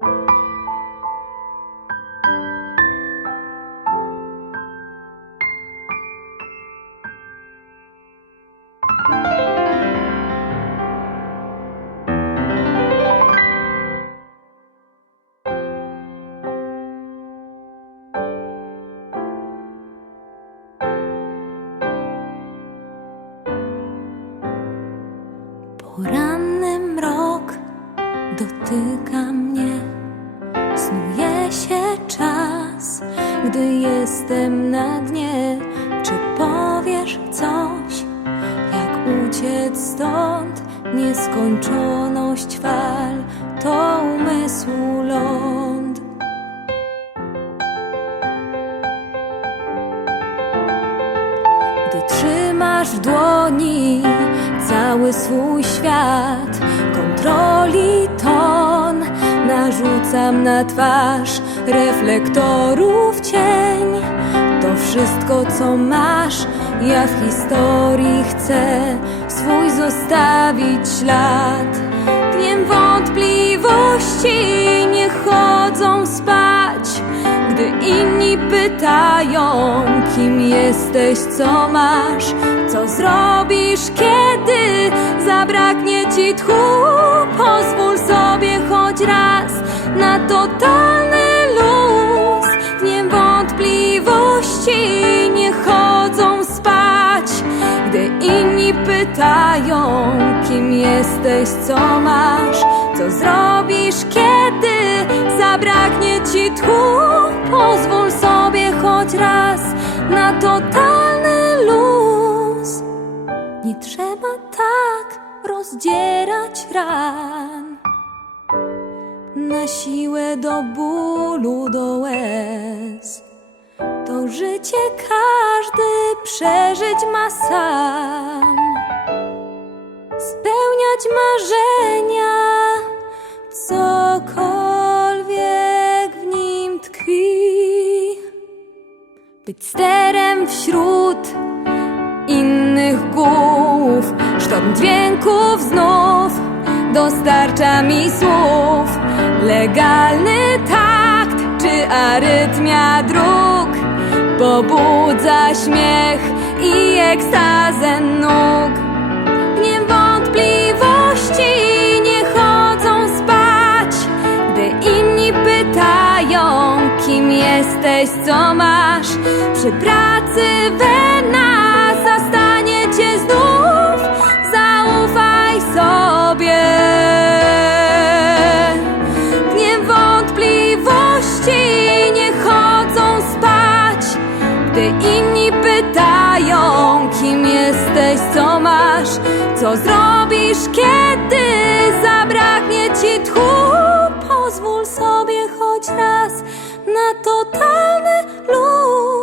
Poranny mrok dotyka mnie, gdy jestem na dnie. Czy powiesz coś, jak uciec stąd? Nieskończoność fal to umysłu ląd. Gdy trzymasz w dłoni cały swój świat, kontroli ton, narzucam na twarz reflektorów cień. To wszystko, co masz, ja w historii chcę swój zostawić ślad. Dniem wątpliwości nie chodzą spać, gdy inni pytają, kim jesteś, co masz, co zrobisz, kiedy zabraknie ci tchu. Pozwól sobie raz na totalny luz. Dniem wątpliwości nie chodzą spać, gdy inni pytają, kim jesteś, co masz, co zrobisz, kiedy zabraknie ci tchu. Pozwól sobie choć raz na totalny luz. Nie trzeba tak rozdzierać ran. Siłę do bólu, do łez. To życie każdy przeżyć ma sam. Spełniać marzenia, cokolwiek w nim tkwi. Być sterem wśród innych głów, sztorm dźwięków znów dostarcza mi słów. Legalny takt czy arytmia dróg pobudza śmiech i ekstazę nóg. Dniem wątpliwości nie chodzą spać, gdy inni pytają, kim jesteś, co masz. Przy pracy wena zastanie pytają, kim jesteś, co masz, co zrobisz, kiedy zabraknie ci tchu. Pozwól sobie choć raz na totalny luz.